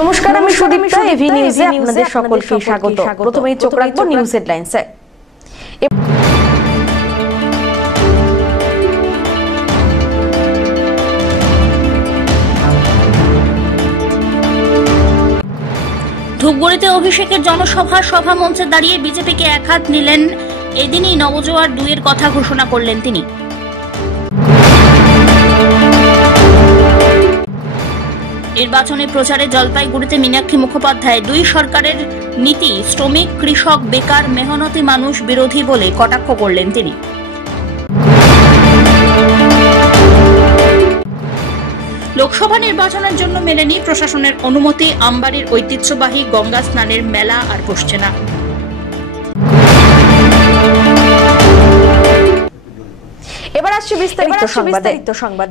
নমস্কার, আমি সুদীপ্তা। এভি নিউজে আপনাদের সকলকে স্বাগত। প্রথমেই চোখ রাখবো নিউজ হেডলাইন্সে। ধূপগুড়িতে অভিষেকের সভা মঞ্চে দাঁড়িয়ে বিজেপিকে এক হাত নিলেন। এদিনই নবজোয়ার 2-এর কথা ঘোষণা করলেন তিনি। নির্বাচনী প্রচারে জলপাইগুড়িতে মীনাক্ষী মুখোপাধ্যায় দুই সরকারের নীতি শ্রমিক, কৃষক, বেকার, মেহনতি মানুষ বিরোধী বলে কটাক্ষ করলেন তিনি। লোকসভা নির্বাচনের জন্য মেলেনি প্রশাসনের অনুমতি। আমবাড়ির ঐতিহ্যবাহী গঙ্গা স্নানের মেলা আর বসছে না। এবার আসছে বিস্তারিত সংবাদ।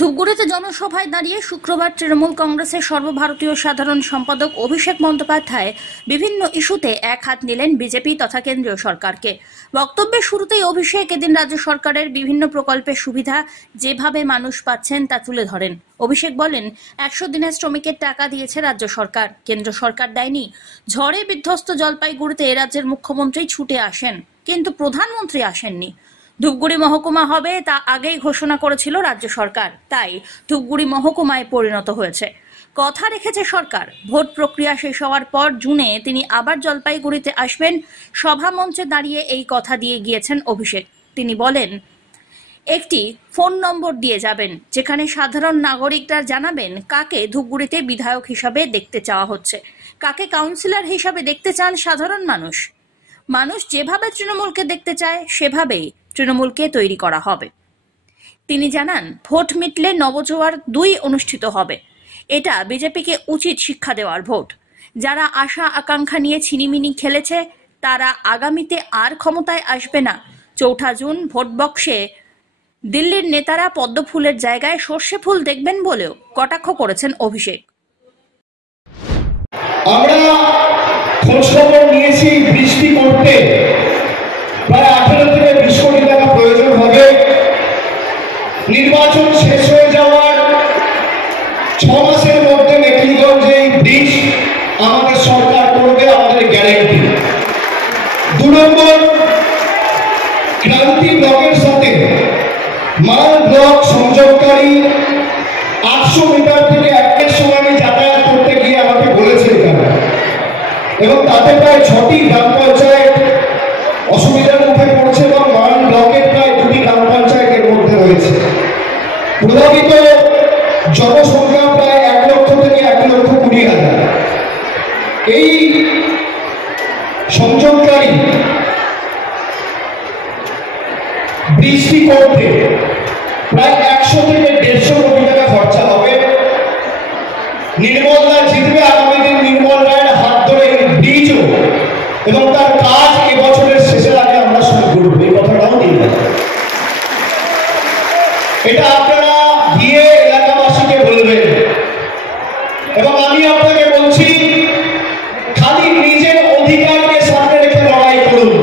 ধূপগুড়িতে জনসভায় দাঁড়িয়ে শুক্রবার তৃণমূল কংগ্রেসের সর্বভারতীয় সাধারণ সম্পাদক অভিষেক বন্দ্যোপাধ্যায় বিভিন্ন ইস্যুতে এক হাত নিলেন বিজেপি তথা কেন্দ্রীয় সরকারকে। বক্তব্যের শুরুতেই অভিষেক এদিন রাজ্য সরকারের বিভিন্ন প্রকল্পের সুবিধা যেভাবে মানুষ পাচ্ছেন তা তুলে ধরেন। অভিষেক বলেন, 100 দিনের শ্রমিকের টাকা দিয়েছে রাজ্য সরকার, কেন্দ্র সরকার দেয়নি। ঝড়ে বিধ্বস্ত জলপাইগুড়িতে রাজ্যের মুখ্যমন্ত্রী ছুটে আসেন, কিন্তু প্রধানমন্ত্রী আসেননি। ধূপগুড়ি মহকুমা হবে তা আগেই ঘোষণা করেছিল রাজ্য সরকার, তাই ধূপগুড়ি মহকুমায় পরিণত হয়েছে। কথা রেখেছে সরকার। ভোট প্রক্রিয়া শেষ হওয়ার পর জুনে তিনি আবার জলপাইগুড়িতে আসবেন। সভা মঞ্চে দাঁড়িয়ে এই কথা দিয়ে গিয়েছেন অভিষেক। তিনি বলেন, একটি ফোন নম্বর দিয়ে যাবেন, যেখানে সাধারণ নাগরিকরা জানাবেন কাকে ধূপগুড়িতে বিধায়ক হিসাবে দেখতে চাওয়া হচ্ছে, কাকে কাউন্সিলর হিসাবে দেখতে চান সাধারণ মানুষ। মানুষ যেভাবে তৃণমূলকে দেখতে চায় সেভাবেই তৃণমূলকে তৈরি করা হবে। তিনি জানান, ভোট মিটলে নবজোয়ার 2 অনুষ্ঠিত হবে। এটা বিজেপিকে উচিত শিক্ষা দেওয়ার ভোট। যারা আশা আকাঙ্ক্ষা নিয়ে ছিনিমিনি খেলেছে তারা আগামীতে আর ক্ষমতায় আসবে না। 4 জুন ভোট বক্সে দিল্লির নেতারা পদ্ম ফুলের জায়গায় সর্ষে ফুল দেখবেন বলেও কটাক্ষ করেছেন অভিষেক। আমরা খোঁজখবর নিয়েছি, বৃষ্টি করতে প্রায় 18 থেকে 20 কোটি টাকা প্রয়োজন হবে। নির্বাচন শেষ হয়ে যাওয়ার 6 মাসের মধ্যে মেখলিগঞ্জে এই ব্রিজ আমাদের সরকার করবে, আমাদের গ্যারেন্টি। 2 নম্বর, ক্রান্তি ব্লকের সাথে মাল ব্লক সংযোগকারী 800 মিটার থেকে একের সময় আমি যাতায়াত করতে গিয়ে আমাকে বলেছে এখানে, এবং তাতে প্রায় 6টি গ্রাম পঞ্চায়েত অসুবিধার মুখে পড়ছে এবং মাল ব্লকের প্রায় 2টি গ্রাম পঞ্চায়েতের মধ্যে রয়েছে। প্রভাবিত জনসংখ্যা প্রায় 1 লক্ষ থেকে 1,20,000। এই সংযোগকারী বৃষ্টি করতে প্রায় 100 থেকে 150 কোটি টাকা খরচা হবে। নির্মল দা জিতবে আগামী দিন। নির্মল রায়ের হাত ধরে এই ব্রিজও এবং তার কাজ এবছরের শেষের আগে আমরা শুরু করব, এই কথাটাও দিয়ে দেব। এটা আপনারা গিয়ে এলাকাবাসীকে বলবেন। এবং আমি আপনাকে বলছি, খালি নিজের অধিকারকে সামনে রেখে লড়াই করুন।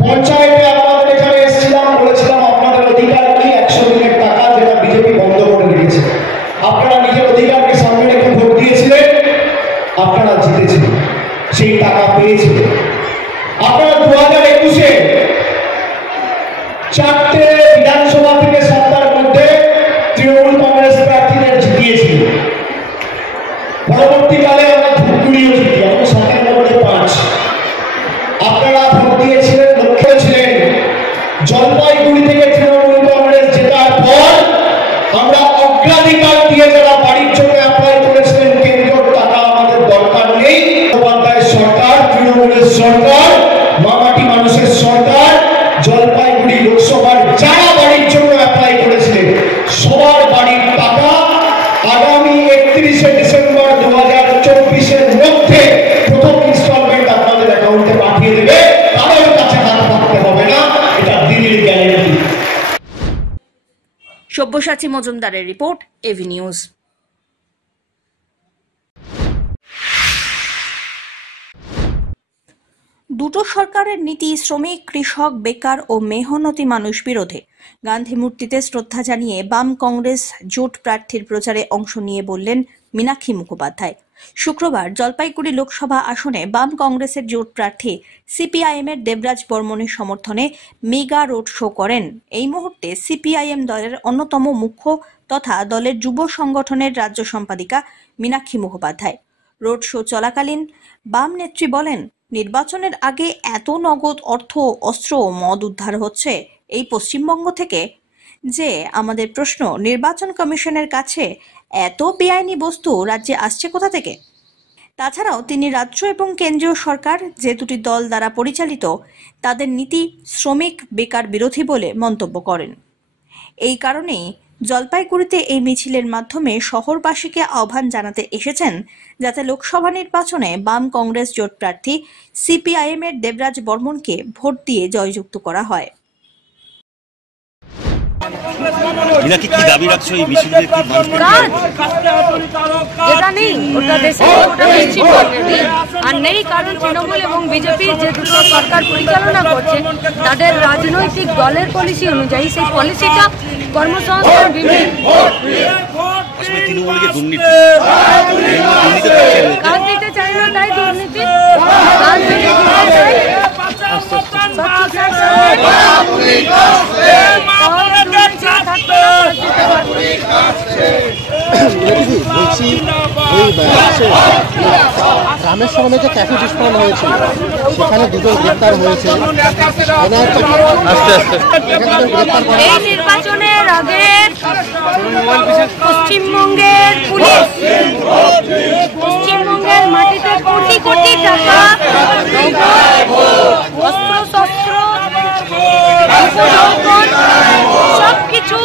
পঞ্চায়েতে আপনাদের এখানে এসেছিলাম, বলেছিলাম আপনাদের অধিকার কি 100 দিনের টাকা, যেটা বিজেপি বন্ধ করে রেখেছে। আপনারা নিজের অধিকারকে সামনে রেখে ভোট দিয়েছিলেন, আপনারা জিতেছিলেন, সেই টাকা পেয়েছিলেন। আপনারা 2021-এ 4টে বিধানসভা থেকে 7টার মধ্যে তৃণমূল কংগ্রেস প্রার্থীদের জিতিয়েছিলেন। পরবর্তীকালে আমরা ধূপগুড়িও জিতি, এবং 7-এর মধ্যে 5। আপনারা ভোট দিয়েছিলেন, লক্ষ্য ছিলেন জলপাইগুড়ি থেকে তৃণমূল কংগ্রেস জেতার পর আমরা অগ্রাধিকার দিয়ে যারা বাড়ির জন্য অ্যাপ্লাই করেছিলেন, কেন্দ্রীয় টাকা আমাদের দরকার নেই। বন্দ্যোপাধ্যায়ের সরকার, তৃণমূলের সরকার, মামাটি মানুষের সরকার, জলপাইগুড়ি লোকসভার যারা বাড়ির জন্য অ্যাপ্লাই করেছিলেন সবার বাড়ির টাকা আগামী 31শে ডিসেম্বর 2024-এর মধ্যে প্রথম ইনস্টলমেন্ট আপনাদের অ্যাকাউন্টে পাঠিয়ে দেবে। কারোর কাছে হাত পাততে হবে না, এটা দিল্লির গ্যারান্টি। সব্যসাচী মজুমদারের রিপোর্ট, এভি নিউজ। দুটো সরকারের নীতি শ্রমিক, কৃষক, বেকার ও মেহনতি মানুষ বিরোধী। গান্ধী মূর্তিতে শ্রদ্ধা জানিয়ে বাম কংগ্রেস জোট প্রার্থীর প্রচারে অংশ নিয়ে বললেন মীনাক্ষী মুখোপাধ্যায়। শুক্রবার জলপাইগুড়ি লোকসভা আসনে বাম কংগ্রেসের জোট প্রার্থী সিপিআইএম-এর দেবরাজ বর্মনের সমর্থনে মেগা রোড শো করেন। এই মুহূর্তে সিপিআইএম দলের অন্যতম মুখ্য তথা দলের যুব সংগঠনের রাজ্য সম্পাদিকা মীনাক্ষী মুখোপাধ্যায়। রোড শো চলাকালীন বাম নেত্রী বলেন, নির্বাচনের আগে এত নগদ অর্থ, অস্ত্র, মদ উদ্ধার হচ্ছে এই পশ্চিমবঙ্গ থেকে যে আমাদের প্রশ্ন, নির্বাচন কমিশনের কাছে এত বেআইনি বস্তু রাজ্যে আসছে কোথা থেকে? তাছাড়াও তিনি রাজ্য এবং কেন্দ্রীয় সরকার যে দুটি দল দ্বারা পরিচালিত তাদের নীতি শ্রমিক বেকার বিরোধী বলে মন্তব্য করেন। এই কারণেই জলপাইগুড়িতে এই মিছিলের মাধ্যমে শহরবাসীকে আহ্বান জানাতে এসেছেন যাতে লোকসভা নির্বাচনে বাম কংগ্রেস জোট প্রার্থী সিপিআইএম-এর দেবরাজ বর্মনকে ভোট দিয়ে জয়যুক্ত করা হয়। কি দাবি রাখছো এই মিছিলে? যেটা নেই ওটা দেশে, ওটা পশ্চিমবঙ্গে আর নেই, কারণ তৃণমূল এবং বিজেপি যে দুটো সরকার পরিচালনা করছে তাদের রাজনৈতিক দলের পলিসি অনুযায়ী সেই পলিসিটা কর্মসংস্থান তৃণমূলকে দুর্নীতি কাজ দিতে চাই না, তাই দুর্নীতি বলছি, গ্রামের সমাজে যে ক্যাফে বিস্ফোরণ হয়েছিল সেখানে দুজন গ্রেপ্তার হয়েছে। এই নির্বাচনের আগে পশ্চিমবঙ্গের পুলিশ পশ্চিমবঙ্গের মাটিতে কোটি কোটি টাকা অস্ত্র শস্ত্র সবকিছু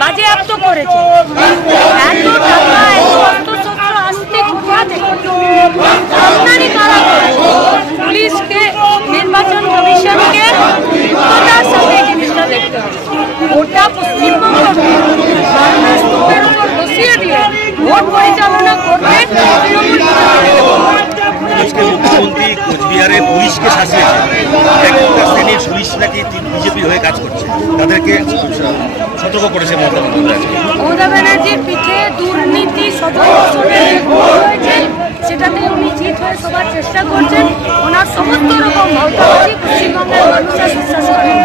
বাজেয়াপ্ত করেছে। এত টাকা, এত অস্ত্র শস্ত্র আনতে কোথা থেকে? আপনারই কারা করেছে? পুলিশকে, নির্বাচন কমিশনকে তার সাথে জিনিসটা দেখতে হবে। ওটা পশ্চিমবঙ্গকে স্তূপের উপর বসিয়ে দিয়ে ভোট পরিচালনা করবে আজকে মুখ্যমন্ত্রী কোচবিহারে পুলিশকে শাসিয়েছে। একটা শ্রেণীর পুলিশ নাকি বিজেপির হয়ে কাজ করছে, তাদেরকে সতর্ক করেছে মমতা ব্যানার্জির পিঠে দুর্নীতি 17 বছরের হয়েছে, সেটাতে উনি জিত হয়ে সবার চেষ্টা করছেন। ওনার সমস্ত রকম ভৌতাবাজি পশ্চিমবঙ্গের মানুষের বিশ্বাস করেন।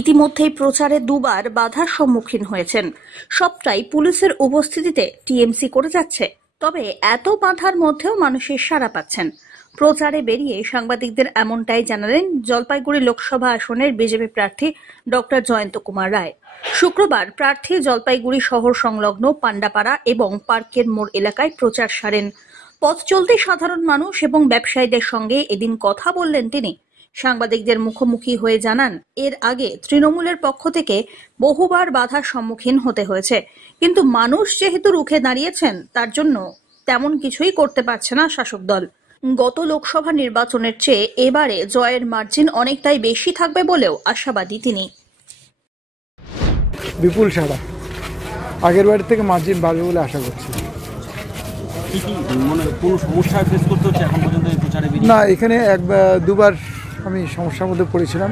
ইতিমধ্যেই প্রচারে দুবার বাধার সম্মুখীন হয়েছেন। সবটাই পুলিশের উপস্থিতিতে টিএমসি করে যাচ্ছে। তবে এত বাধার মধ্যেও মানুষের সাড়া পাচ্ছেন। প্রচারে বেরিয়ে সাংবাদিকদের এমনটাই জানালেন জলপাইগুড়ি লোকসভা আসনের বিজেপি প্রার্থী ডক্টর জয়ন্ত কুমার রায়। শুক্রবার প্রার্থী জলপাইগুড়ি শহর সংলগ্ন পান্ডাপাড়া এবং পার্কের মোড় এলাকায় প্রচার সারেন। পথ চলতি সাধারণ মানুষ এবং ব্যবসায়ীদের সঙ্গে এদিন কথা বললেন তিনি। সাংবাদিকদের মুখোমুখি হয়ে জানান, এর আগে তৃণমূলের পক্ষ থেকে বহুবার বাধার সম্মুখীন হতে হয়েছে, কিন্তু মানুষ যেহেতু রুখে দাঁড়িয়েছেন তার জন্য তেমন কিছুই করতে পারছে না শাসক দল। গত লোকসভা নির্বাচনের চেয়ে এবারে জয়ের মার্জিন অনেকটাই বেশি থাকবে বলেও আশাবাদী তিনি। বিপুল সারা আগের বাড়ির থেকে মার্জিন বাড়বে বলে আশা করছি। কোনো সমস্যা ফেস করতে হচ্ছে এখন পর্যন্ত এই প্রচারে? না, এখানে দুবার আমি সমস্যার মধ্যে পড়েছিলাম।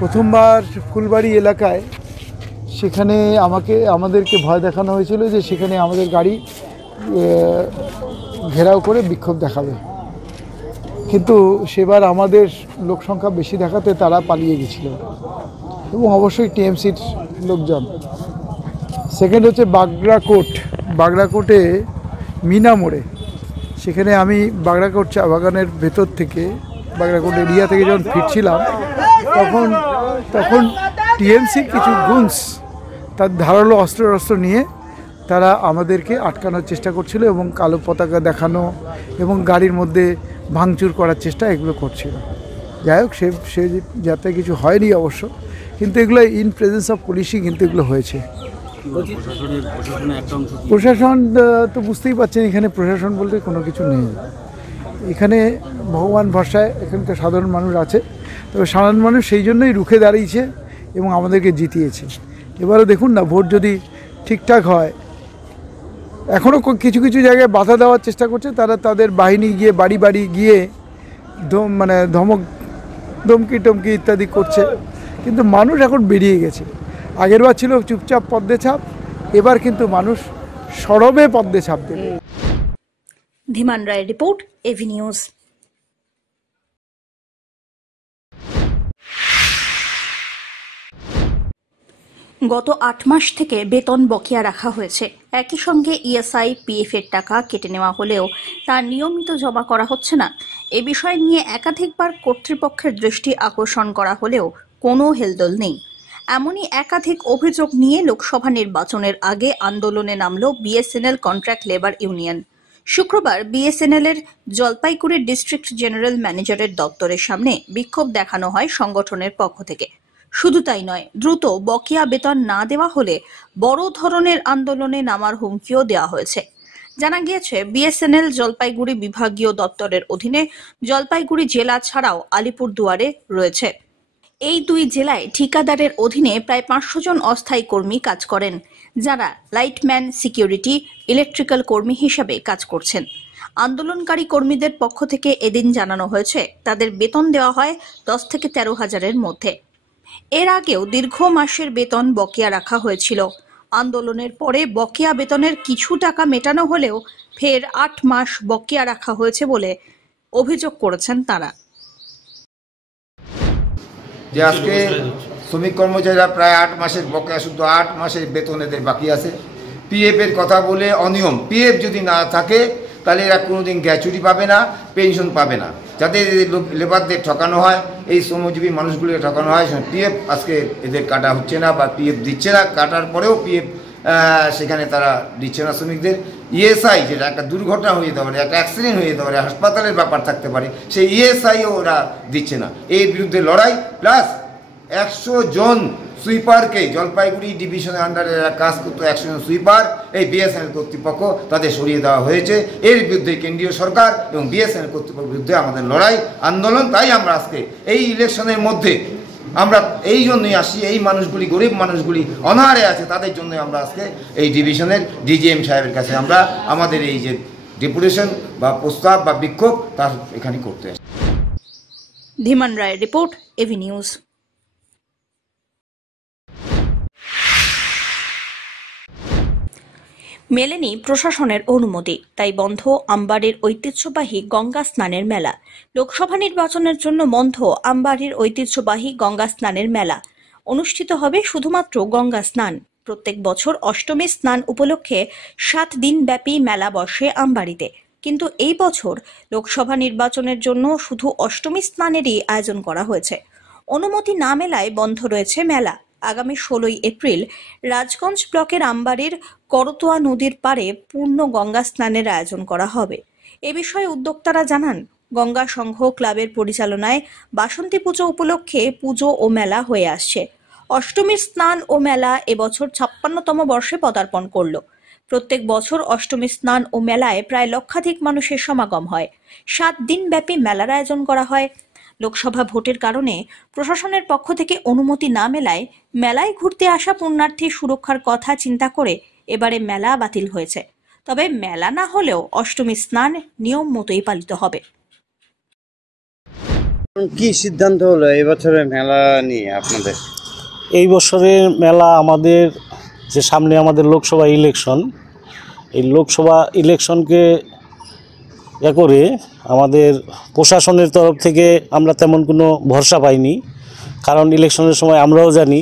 প্রথমবার ফুলবাড়ি এলাকায়, সেখানে আমাদেরকে ভয় দেখানো হয়েছিল যে সেখানে আমাদের গাড়ি ঘেরাও করে বিক্ষোভ দেখাবে, কিন্তু সেবার আমাদের লোক সংখ্যা বেশি দেখাতে তারা পালিয়ে গেছিল, এবং অবশ্যই টিএমসির লোকজন। সেকেন্ড হচ্ছে বাগড়াকোটে মিনা মোড়ে, সেখানে আমি বাগড়াকোট চা বাগানের ভেতর থেকে, বাগড়াকোট এরিয়া থেকে যখন ফিরছিলাম তখন টিএমসির কিছু গুন্স তার ধারালো অস্ত্র নিয়ে তারা আমাদেরকে আটকানোর চেষ্টা করছিল এবং কালো পতাকা দেখানো এবং গাড়ির মধ্যে ভাঙচুর করার চেষ্টা এগুলো করছিল। যাই হোক, সে যাতে কিছু হয়নি অবশ্য, কিন্তু এগুলো ইন প্রেজেন্স অফ পুলিশই কিন্তু এগুলো হয়েছে। প্রশাসন তো বুঝতেই পারছেন, এখানে প্রশাসন বলতে কোনো কিছু নেই। এখানে ভগবান ভরসায় এখানকার সাধারণ মানুষ আছে, তবে সাধারণ মানুষ সেই জন্যই রুখে দাঁড়িয়েছে এবং আমাদেরকে জিতিয়েছে। এবারও দেখুন না, ভোট যদি ঠিকঠাক হয়, এখনও কিছু কিছু জায়গায় বাধা দেওয়ার চেষ্টা করছে তারা, তাদের বাহিনী গিয়ে বাড়ি গিয়ে ধমক ধমকি টমকি ইত্যাদি করছে, কিন্তু মানুষ এখন বেরিয়ে গেছে। আগেরবার ছিল চুপচাপ পদ্মে ছাপ, এবার কিন্তু মানুষ সরবে পদ্মে ছাপ দেবে। ধীমান রায়ের রিপোর্ট, এভি নিউজ। গত 8 মাস থেকে বেতন বকেয়া রাখা হয়েছে। একই সঙ্গে ইএসআই, পিএফ এর টাকা কেটে নেওয়া হলেও তা নিয়মিত জমা করা হচ্ছে না। এ বিষয় নিয়ে একাধিকবার কর্তৃপক্ষের দৃষ্টি আকর্ষণ করা হলেও কোনো হেলদোল নেই। এমনই একাধিক অভিযোগ নিয়ে লোকসভা নির্বাচনের আগে আন্দোলনে নামল বিএসএনএল কন্ট্রাক্ট লেবার ইউনিয়ন। শুক্রবার বিএসএনএল এর জলপাইগুড়ি ডিস্ট্রিক্ট জেনারেল ম্যানেজারের দপ্তরের সামনে বিক্ষোভ দেখানো হয় সংগঠনের পক্ষ থেকে। শুধু তাই নয়, দ্রুত বকেয়া বেতন না দেওয়া হলে বড় ধরনের আন্দোলনে নামার হুমকিও দেওয়া হয়েছে। জানা গিয়েছে, বিএসএনএল জলপাইগুড়ি বিভাগীয় দপ্তরের অধীনে জলপাইগুড়ি জেলা ছাড়াও আলিপুরদুয়ারে রয়েছে। এই দুই জেলায় ঠিকাদারের অধীনে প্রায় 500 জন অস্থায়ী কর্মী কাজ করেন, যারা লাইটম্যান, সিকিউরিটি, ইলেকট্রিক্যাল কর্মী হিসেবে কাজ করছেন। আন্দোলনকারী কর্মীদের পক্ষ থেকে এদিন জানানো হয়েছে, তাদের বেতন দেওয়া হয় 10 থেকে 13 হাজারের মধ্যে। এর আগেও দীর্ঘ মাসের বেতন বকেয়া রাখা হয়েছিল। আন্দোলনের পরে বকেয়া বেতনের কিছু টাকা মেটানো হলেও ফের 8 মাস বকেয়া রাখা হয়েছে বলে অভিযোগ করেছেন তারা। যে আজকে শ্রমিক কর্মচারীরা প্রায় 8 মাসের বকেয়া, শুধু 8 মাসের বেতন এদের বাকি আছে। পিএফ এর কথা বলে অনিয়ম, পিএফ যদি না থাকে তাহলে এরা কোনোদিন গ্র্যাচুইটি পাবে না, পেনশন পাবে না। যাদের লেবারদের ঠকানো হয়, এই শ্রমজীবী মানুষগুলোকে ঠকানো হয়, পিএফ আজকে এদের কাটা হচ্ছে না বা পিএফ দিচ্ছে না। কাটার পরেও পিএফ সেখানে তারা দিচ্ছে না শ্রমিকদের। ইএসআই, যেটা একটা দুর্ঘটনা হয়ে যেতে পারে, একটা অ্যাক্সিডেন্ট হয়ে যেতে পারে, হাসপাতালের ব্যাপার থাকতে পারে, সেই ইএসআইও ওরা দিচ্ছে না। এর বিরুদ্ধে লড়াই, প্লাস 100 জন সুইপারকে, জলপাইগুড়ি ডিভিশনের আন্ডারে কাজ করতো 100 জন সুইপার, এই বিএসএনএল কর্তৃপক্ষ তাদের সরিয়ে দেওয়া হয়েছে। এর বিরুদ্ধে কেন্দ্রীয় সরকার এবং বিএসএনএল কর্তৃপক্ষের বিরুদ্ধে আমাদের লড়াই, আন্দোলন। তাই আমরা আজকে এই ইলেকশনের মধ্যে আমরা এই জন্যই আসি, এই মানুষগুলি, গরিব মানুষগুলি অনাহারে আছে, তাদের জন্য আমরা আজকে এই ডিভিশনের ডিজিএম সাহেবের কাছে আমরা আমাদের এই যে ডেপুটেশন বা প্রস্তাব বা বিক্ষোভ তার এখানে করতে আসি। ধীমান রায়ের রিপোর্ট, এভি নিউজ। মেলেনি প্রশাসনের অনুমতি, তাই বন্ধ আমবাড়ির ঐতিহ্যবাহী গঙ্গা স্নানের মেলা। লোকসভা নির্বাচনের জন্য বন্ধ আমবাড়ির ঐতিহ্যবাহী গঙ্গা স্নানের মেলা। অনুষ্ঠিত হবে শুধুমাত্র গঙ্গা স্নান। প্রত্যেক বছর অষ্টমী স্নান উপলক্ষে 7 দিন ব্যাপী মেলা বসে আমবাড়িতে, কিন্তু এই বছর লোকসভা নির্বাচনের জন্য শুধু অষ্টমী স্নানেরই আয়োজন করা হয়েছে। অনুমতি না মেলায় বন্ধ রয়েছে মেলা। আগামী 16 এপ্রিল রাজগঞ্জ ব্লকের আমবাড়ির করতোয়া নদীর পাড়ে পূর্ণ গঙ্গা স্নানের আয়োজন করা হবে। এ বিষয়ে উদ্যোক্তারা জানান, গঙ্গা সংঘ ক্লাবের পরিচালনায় বাসন্তী পুজো উপলক্ষে পুজো ও মেলা হয়ে আসছে। অষ্টমীর স্নান ও মেলা এবছর 56তম বর্ষে পদার্পণ করল। প্রত্যেক বছর অষ্টমী স্নান ও মেলায় প্রায় লক্ষাধিক মানুষের সমাগম হয়। 7 দিন ব্যাপী মেলার আয়োজন করা হয়। লোকসভা ভোটের কারণে প্রশাসনের পক্ষ থেকে অনুমতি না মেলায় মেলায় ঘুরতে আসা পুণ্যার্থী সুরক্ষার কথা চিন্তা করে এবারে মেলা বাতিল হয়েছে। তবে মেলা না হলেও অষ্টমী স্নান নিয়ম মতোই পালিত হবে। কি সিদ্ধান্ত হলো এই বছরের মেলা নিয়ে আপনাদের? এই বছরের মেলা আমাদের যে সামনে আমাদের লোকসভা ইলেকশন, এই লোকসভা ইলেকশনকে করে আমাদের প্রশাসনের তরফ থেকে আমরা তেমন কোনো ভরসা পাইনি। কারণ ইলেকশনের সময় আমরাও জানি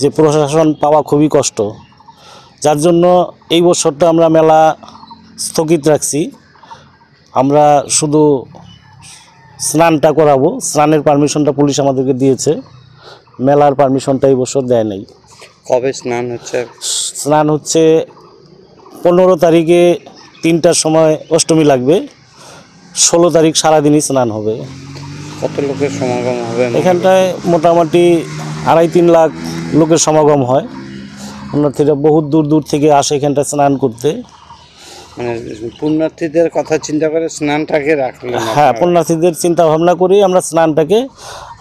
যে প্রশাসন পাওয়া খুবই কষ্ট, যার জন্য এই বছরটা আমরা মেলা স্থগিত রাখছি। আমরা শুধু স্নানটা করাবো, স্নানের পারমিশনটা পুলিশ আমাদেরকে দিয়েছে, মেলার পারমিশনটা এই বছর দেয় নাই। কবে স্নান হচ্ছে? স্নান হচ্ছে 15 তারিখে 3টার সময় অষ্টমী লাগবে, 16 তারিখ সারাদিনই স্নান হবে। কত লোকের সমাগম হবে এখানটায়? মোটামুটি 2.5-3 লাখ লোকের সমাগম হয়। পুণ্যার্থীরা বহুত দূর দূর থেকে আসে এখানটা স্নান করতে। মানে পুণ্যার্থীদের কথা চিন্তা করে স্নানটাকে রাখলেন? হ্যাঁ, পুণ্যার্থীদের চিন্তা ভাবনা করেই আমরা স্নানটাকে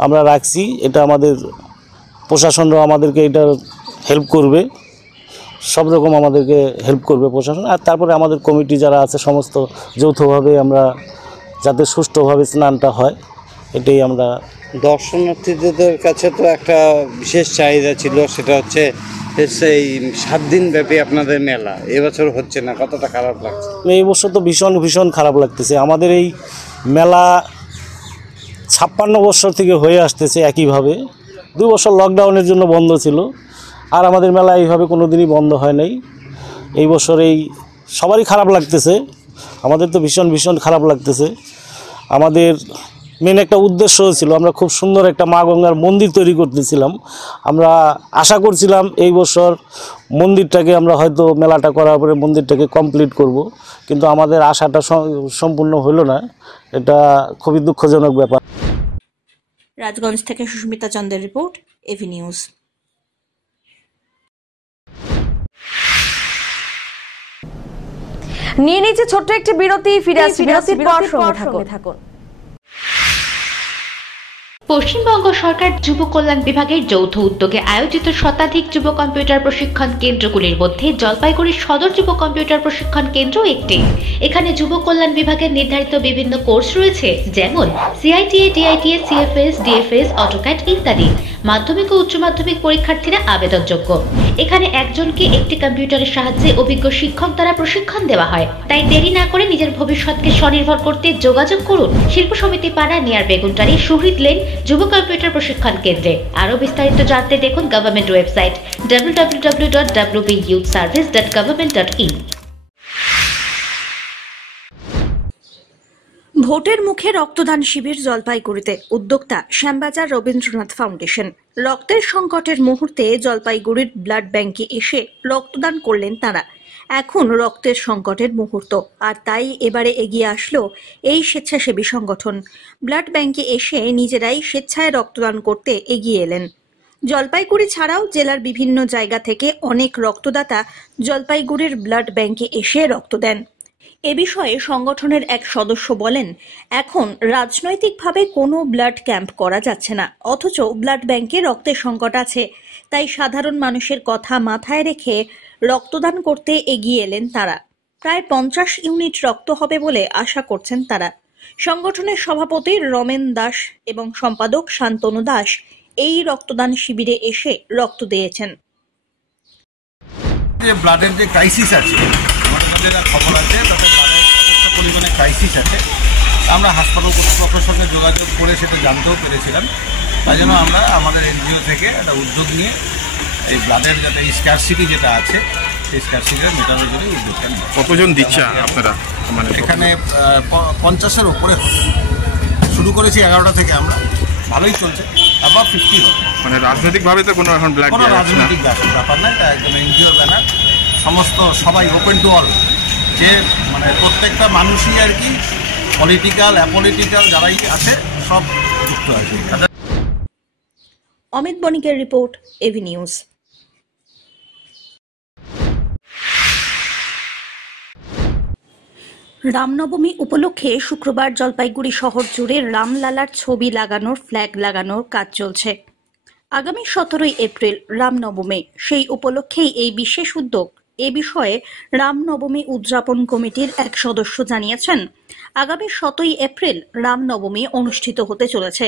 আমরা রাখছি। এটা আমাদের প্রশাসনরাও আমাদেরকে এটা হেল্প করবে, সব রকম আমাদেরকে হেল্প করবে প্রশাসন। আর তারপরে আমাদের কমিটি যারা আছে সমস্ত যৌথভাবে আমরা যাতে সুষ্ঠুভাবে স্নানটা হয়, এটাই আমরা দর্শনার্থীদের কাছে তো একটা বিশেষ চাহিদা ছিল, সেটা হচ্ছে এই 7 দিন ব্যাপী আপনাদের মেলা এবছর হচ্ছে না, কতটা খারাপ লাগছে? এই বছর তো ভীষণ খারাপ লাগতেছে। আমাদের এই মেলা 56 বছর থেকে হয়ে আসতেছে একইভাবে। 2 বছর লকডাউনের জন্য বন্ধ ছিল, আর আমাদের মেলা এইভাবে কোনো দিনই বন্ধ হয় নাই। এই বছর এই সবারই খারাপ লাগতেছে, আমাদের তো ভীষণ খারাপ লাগতেছে। আমাদের মেন একটা উদ্দেশ্য ছিল, আমরা খুব সুন্দর একটা মা গঙ্গার মন্দির তৈরি করতেছিলাম। আমরা আশা করছিলাম এই বছর মন্দিরটাকে আমরা হয়তো মেলাটা করার পরে মন্দিরটাকে কমপ্লিট করব, কিন্তু আমাদের আশাটা সম্পূর্ণ হলো না। এটা খুবই দুঃখজনক ব্যাপার। রাজগঞ্জ থেকে সুস্মিতা চন্দ্রের রিপোর্ট, এভি নিউজ। নিয়ে নিচ্ছে ছোট্ট একটি বিরতি, ফিরে আসছি বিরতির পর, সঙ্গে থাকুন। পশ্চিমবঙ্গ সরকার যুব কল্যাণ বিভাগের যৌথ উদ্যোগে আয়োজিত শতাধিক যুব কম্পিউটার প্রশিক্ষণ কেন্দ্রগুলির মধ্যে জলপাইগুড়ির সদর যুব কম্পিউটার প্রশিক্ষণ কেন্দ্র একটি। এখানে যুব কল্যাণ বিভাগের নির্ধারিত বিভিন্ন কোর্স রয়েছে, যেমন সিআইটিএ, ডিআইটিএস, সিএফএস, ডিএফএস, অটোক্যাড ইত্যাদি। মাধ্যমিক ও উচ্চ মাধ্যমিক পরীক্ষার্থীরা আবেদনযোগ্য। এখানে একজনকে একটি কম্পিউটারের সাহায্যে অভিজ্ঞ শিক্ষক দ্বারা প্রশিক্ষণ দেওয়া হয়। তাই দেরি না করে নিজের ভবিষ্যৎকে স্বনির্ভর করতে যোগাযোগ করুন শিল্প সমিতি পাড়া, নিয়ার বেগুনটারি, সুহৃদ লেন যুব কম্পিউটার প্রশিক্ষণ কেন্দ্রে। আরও বিস্তারিত জানতে দেখুন গভর্নমেন্ট ওয়েবসাইট www.wbyouthservice.government.in। ভোটের মুখে রক্তদান শিবির জলপাইগুড়িতে, উদ্যোক্তা শ্যামবাজার রবীন্দ্রনাথ ফাউন্ডেশন। রক্তের সংকটের মুহূর্তে জলপাইগুড়ির ব্লাড ব্যাংকে এসে রক্তদান করলেন তারা। এখন রক্তের সংকটের মুহূর্ত, আর তাই এবারে এগিয়ে আসলো এই স্বেচ্ছাসেবী সংগঠন। ব্লাড ব্যাংকে এসে নিজেরাই স্বেচ্ছায় রক্তদান করতে এগিয়ে এলেন। জলপাইগুড়ি ছাড়াও জেলার বিভিন্ন জায়গা থেকে অনেক রক্তদাতা জলপাইগুড়ির ব্লাড ব্যাংকে এসে রক্ত দেন। এ বিষয়ে সংগঠনের এক সদস্য বলেন, এখন রাজনৈতিকভাবে কোনো ব্লাড ক্যাম্প করা যাচ্ছে না, অথচ ব্লাড ব্যাংকে রক্তের সংকট আছে। তাই সাধারণ মানুষের কথা মাথায় রেখে রক্তদান করতে এগিয়ে এলেন তারা। প্রায় 50 ইউনিট রক্ত হবে বলে আশা করছেন তারা। সংগঠনের সভাপতি রমেন দাস এবং সম্পাদক শান্তনু দাস এই রক্তদান শিবিরে এসে রক্ত দিয়েছেন। ব্লাডের যে ক্রাইসিস আছে, যা খবর আছে তাতে ব্লাডের যথেষ্ট পরিমাণে ক্রাইসিস আছে। আমরা হাসপাতাল কর্তৃপক্ষের সঙ্গে যোগাযোগ করে সেটা জানতেও পেরেছিলাম। তাই জন্য আমরা আমাদের এনজিও থেকে একটা উদ্যোগ নিয়ে এই ব্লাডের যাতে স্কারসিটি যেটা আছে সেই স্কারসিটিটা মেটানোর জন্য উদ্যোগটা নিই। কতজন দিচ্ছে আপনারা? মানে এখানে 50-এর ওপরে শুরু করেছি 11টা থেকে, আমরা ভালোই চলছে। আবার 50 হবে। মানে রাজনৈতিকভাবে তো কোনো এখন ব্লাড রাজনৈতিক ব্যাপার না, এটা একদম এনজিও ব্যানার। সমস্ত সবাই ওপেন টু অল, যে মানে প্রত্যেকটা মানুষই আর কি, পলিটিক্যাল অ্যাপলিটিক্যাল যারাই আছে সব যুক্ত আছে। অমিত বণিকের রিপোর্ট, এভি নিউজ। রামনবমী উপলক্ষে শুক্রবার জলপাইগুড়ি শহর জুড়ে রামলালার ছবি লাগানোর ফ্ল্যাগ লাগানোর কাজ চলছে। আগামী 17 এপ্রিল রামনবমী, সেই উপলক্ষেই এই বিশেষ উদ্যোগ। এ বিষয়ে রামনবমী উদযাপন কমিটির এক সদস্য জানিয়েছেন, আগামী 17 এপ্রিল রামনবমী অনুষ্ঠিত হতে চলেছে।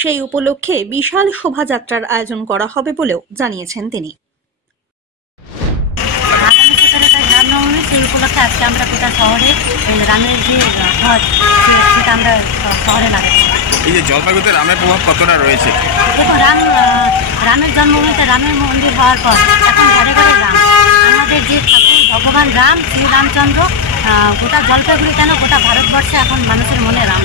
সেই উপলক্ষে বিশাল শোভাযাত্রার আয়োজন করা হবে বলেও জানিয়েছেন তিনি। আগামী 17 রামনবমী, সেই উপলক্ষে আজকে আমরা গোটা শহরে রামের যে ঘট সেটা আমরা শহরে লাগাচ্ছি। এই যে জলপাইগুড়িতে রামের প্রভাব কতটা রয়েছে? দেখুন, রামের জন্মভূমিতে রামের মন্দির হওয়ার পর এখন ঘরে ঘরে রাম। আমাদের যে ঠাকুর ভগবান রাম, শ্রী রামচন্দ্র, গোটা জলপাইগুড়ি কেন গোটা ভারতবর্ষে এখন মানুষের মনে রাম।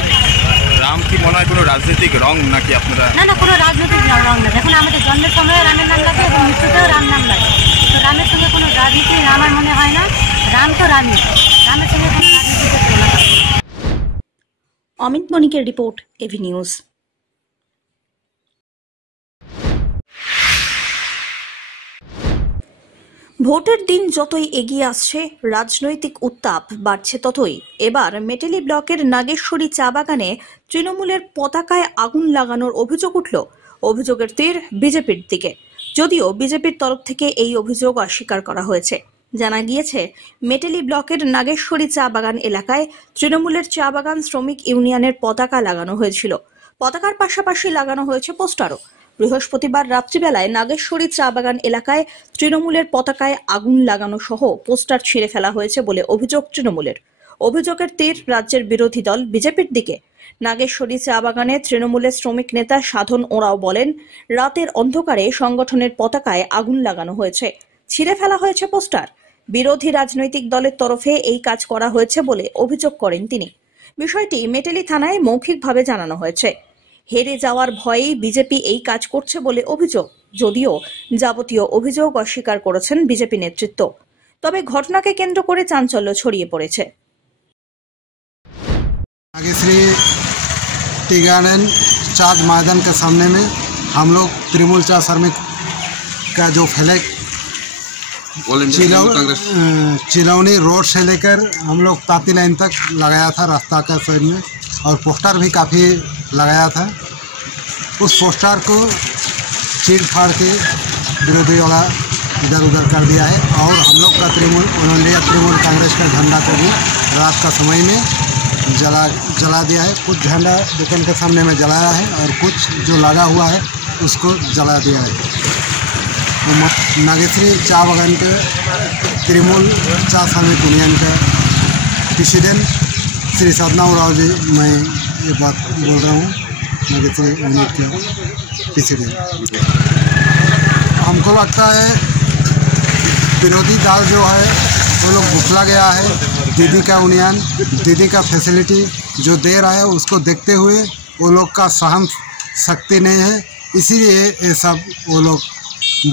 রাম কি মনে হয় কোনো রাজনৈতিক রং নাকি আপনারা? না, কোনো রাজনৈতিক রং না। দেখুন, আমাদের জন্মের সময় রামের নাম লাগে এবং মৃত্যুতেও রাম নাম লাগে। তো রামের সঙ্গে কোনো রাজনীতি আমার মনে হয় না। রাম তো রামই, রামের সঙ্গে কোনো রাজনীতিতে তুলনা করে। অমিত বণিকের রিপোর্ট, এভি নিউজ। ভোটের দিন যতই এগিয়ে আসছে, রাজনৈতিক উত্তাপ বাড়ছে ততই। এবার মেটেলি ব্লকের নাগেশ্বরী চা বাগানে তৃণমূলের পতাকায় আগুন লাগানোর অভিযোগ উঠল। অভিযোগের তীর বিজেপির দিকে, যদিও বিজেপির তরফ থেকে এই অভিযোগ অস্বীকার করা হয়েছে। জানা গিয়েছে, মেটেলি ব্লকের নাগেশ্বরী চা বাগান এলাকায় তৃণমূলের চা বাগান শ্রমিক ইউনিয়নের পতাকা লাগানো হয়েছিল। পতাকার পাশাপাশি লাগানো হয়েছে পোস্টারও। বৃহস্পতিবার রাত্রিবেলায় নাগেশ্বরী চা বাগান এলাকায় তৃণমূলের পতাকায় আগুন লাগানো সহ পোস্টার ছিঁড়ে ফেলা হয়েছে বলে অভিযোগ তৃণমূলের। অভিযোগের তীর রাজ্যের বিরোধী দল বিজেপির দিকে। নাগেশ্বরী চা বাগানে তৃণমূলের শ্রমিক নেতা সাধন ওরাও বলেন, রাতের অন্ধকারে সংগঠনের পতাকায় আগুন লাগানো হয়েছে, ছিঁড়ে ফেলা হয়েছে পোস্টার। বিরোধী রাজনৈতিক দলের তরফে এই কাজ করা হয়েছে বলে অভিযোগ করেন তিনি। বিষয়টি মেটেলি থানায় মৌখিকভাবে জানানো হয়েছে। হেরে যাওয়ার ভয়েই বিজেপি এই কাজ করছে বলে অভিযোগ, যদিও যাবতীয় অভিযোগ অস্বীকার করেছেন বিজেপি নেতৃত্ব। তবে ঘটনাকে কেন্দ্র করে চাঞ্চল্য ছড়িয়ে পড়েছে। नागेश्वरी टी गार्डन चाँद मैदान के सामने में हम लोग तृणमूल चा श्रमिक का जो फ्लैग चिलौनी रोड से लेकर हम लोग ताती लाइन तक लगाया था रास्ता का साइड में, और पोस्टर भी काफ़ी लगाया था। उस पोस्टर को चीर फाड़ के विरोधी वाला इधर उधर कर दिया है, और हम लोग का तृणमूल कांग्रेस का झंडा को भी रात का समय में जला दिया है। कुछ झंडा दुकान के सामने में जलाया है और कुछ जो लगा हुआ है उसको जला दिया है। तो नागेश्वरी चा बागान के तृणमूल चा श्रमिक यूनियन का प्रेसिडेंट श्री साधना उराव जी, मैं ये बात बोल रहा हूँ, नागेश्वरी यूनिट के प्रेसिडेंट। हमको लगता है विरोधी दल जो है वो लोग बुखला गया है। दीदी का यूनियन, दीदी का फैसिलिटी जो दे रहा है उसको देखते हुए वो लोग का सहन शक्ति नहीं है, इसीलिए ये सब वो लोग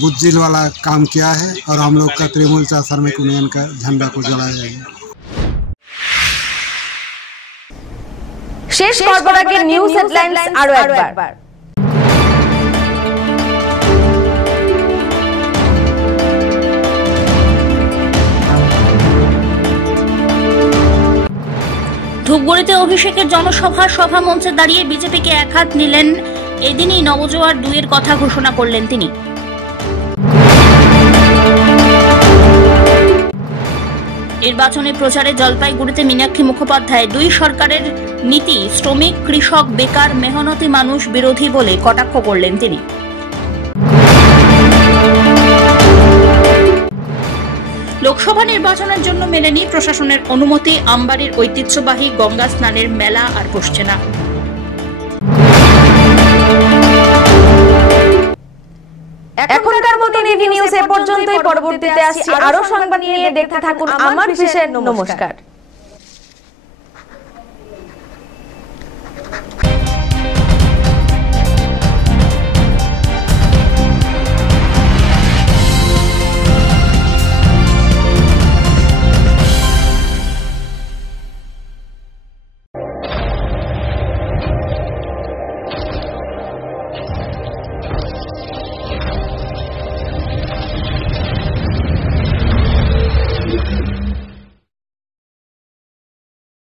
बुज्जिल वाला काम किया है, और हम लोग का तृणमूल चा श्रमिक यूनियन का झंडा को जलाया जाएगा। शेष करবার আগে নিউজ হেডলাইন্স আরো একবার। ধূপগুড়িতে অভিষেকের জনসভা সভা মঞ্চে দাঁড়িয়ে বিজেপিকে একহাত নিলেন। এদিনই নবজোয়ার 2 এর কথা ঘোষণা করলেন তিনি। নির্বাচনী প্রচারে জলপাইগুড়িতে মীনাক্ষী মুখোপাধ্যায় 2 সরকারের নীতি শ্রমিক, কৃষক, বেকার, মেহনতি মানুষ বিরোধী বলে কটাক্ষ করলেন তিনি। লোকসভা নির্বাচনের জন্য মেলেনি প্রশাসনের অনুমতি। আমবাড়ির ঐতিহ্যবাহী গঙ্গা স্নানের মেলা আর বসছে না। এখনকার মতো নিউজ এ পর্যন্তই। পরবর্তীতে আসছি আরো সংবাদ নিয়ে। দেখতে থাকুন আমার বিশেষ। নমস্কার।